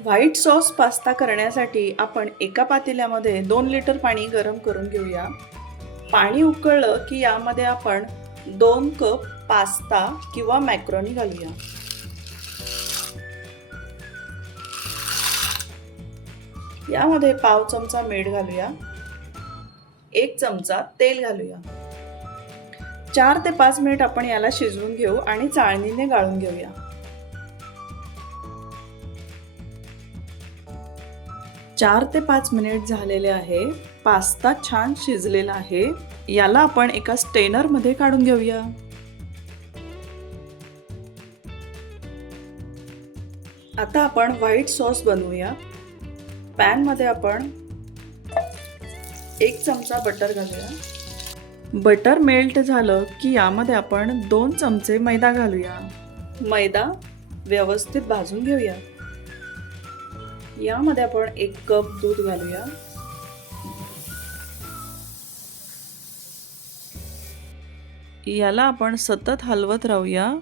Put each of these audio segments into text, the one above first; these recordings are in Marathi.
व्हाईट सॉस पास्ता करण्यासाठी आपण एका पातेल्यामध्ये दोन लिटर पाणी गरम करून घेऊया. पाणी उकळलं की यामध्ये आपण दोन कप पास्ता किंवा मॅक्रोनी घालूया. यामध्ये पाव चमचा मीठ घालूया. एक चमचा तेल घालूया. चार ते पाच मिनिट आपण याला शिजवून घेऊ आणि चाळणीने गाळून घेऊया. चार ते पाच मिनिट झालेले आहे. पास्ता छान शिजलेला आहे. याला आपण एका स्टेनरमध्ये काढून घेऊया. आता आपण व्हाईट सॉस बनवूया. पॅनमध्ये आपण एक चमचा बटर घालूया. बटर मेल्ट झालं की यामध्ये आपण दोन चमचे मैदा घालूया. मैदा व्यवस्थित भाजून घेऊया. यामध्ये आपण एक कप दूध घालूया. याला आपण सतत हलवत राहूया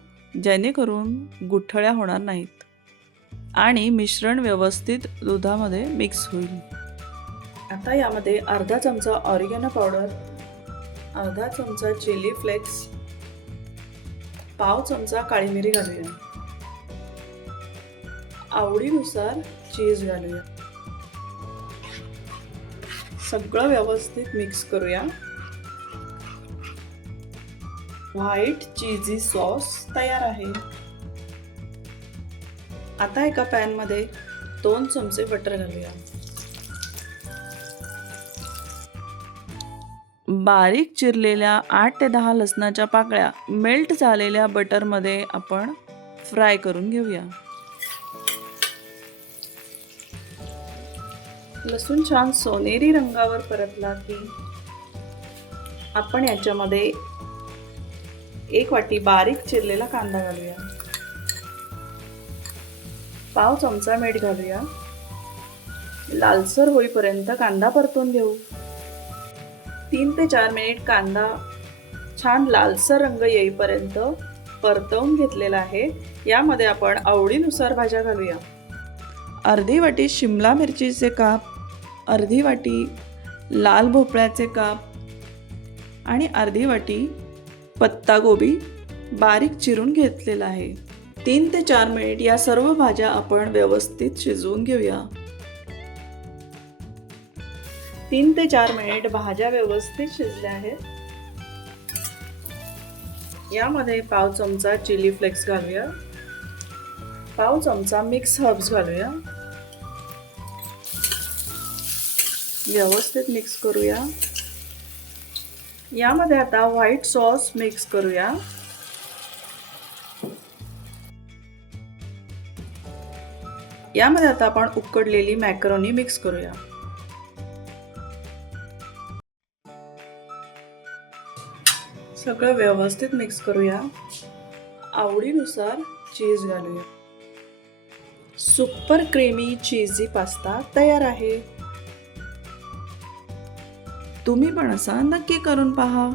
जेणेकरून गुठळ्या होणार नाहीत आणि मिश्रण व्यवस्थित दुधामध्ये मिक्स होईल. आता यामध्ये अर्धा चमचा ऑरिगॅनो पावडर अर्धा चमचा चिली फ्लेक्स पाव चमचा काळी मिरी घालूया. आवडीनुसार चीज घालूया. सगळं व्यवस्थित मिक्स करूया. व्हाईट चीजी सॉस तयार आहे. आता एका पॅनमध्ये दोन चमचे बटर घालूया. बारीक चिरलेल्या आठ ते दहा लसणाच्या पाकळ्या मेल्ट झालेल्या बटरमध्ये आपण फ्राय करून घेऊया. लसूण छान सोनेरी रंगावर परतला की आपण याच्यामध्ये एक वाटी बारीक चिरलेला कांदा घालूया. पाव चमचा मीठ घालूया. लालसर होईपर्यंत कांदा परतून घेऊ. तीन ते चार मिनिट कांदा छान लालसर रंग येईपर्यंत परतवून घेतलेला आहे. यामध्ये आपण आवडीनुसार भाज्या घालूया. अर्धी वाटी शिमला मिरचीचे काप. अर्धी वाटी लाल भोपळ्याचे काप आणि अर्धी वाटी पत्तागोबी बारीक चिरून घेतलेला आहे. तीन ते चार मिनिट या सर्व भाज्या आपण व्यवस्थित शिजवून घेऊया. तीन ते चार मिनिट भाज्या व्यवस्थित शिजल्या आहेत. यामध्ये पाव चमचा चिली फ्लेक्स घालूया. पाव चमचा मिक्स हर्ब्स घालूया. व्यवस्थित मिक्स करूया. यामध्ये आता व्हाईट सॉस मिक्स करूया. यामध्ये आता आपण उकडलेली मॅक्रोनी मिक्स करूया. सगळं व्यवस्थित मिक्स करूया. आवडीनुसार चीज घालूया. सुपर क्रीमी चीजी पास्ता तयार आहे. तुम्ही पण असा नक्की करून पहा.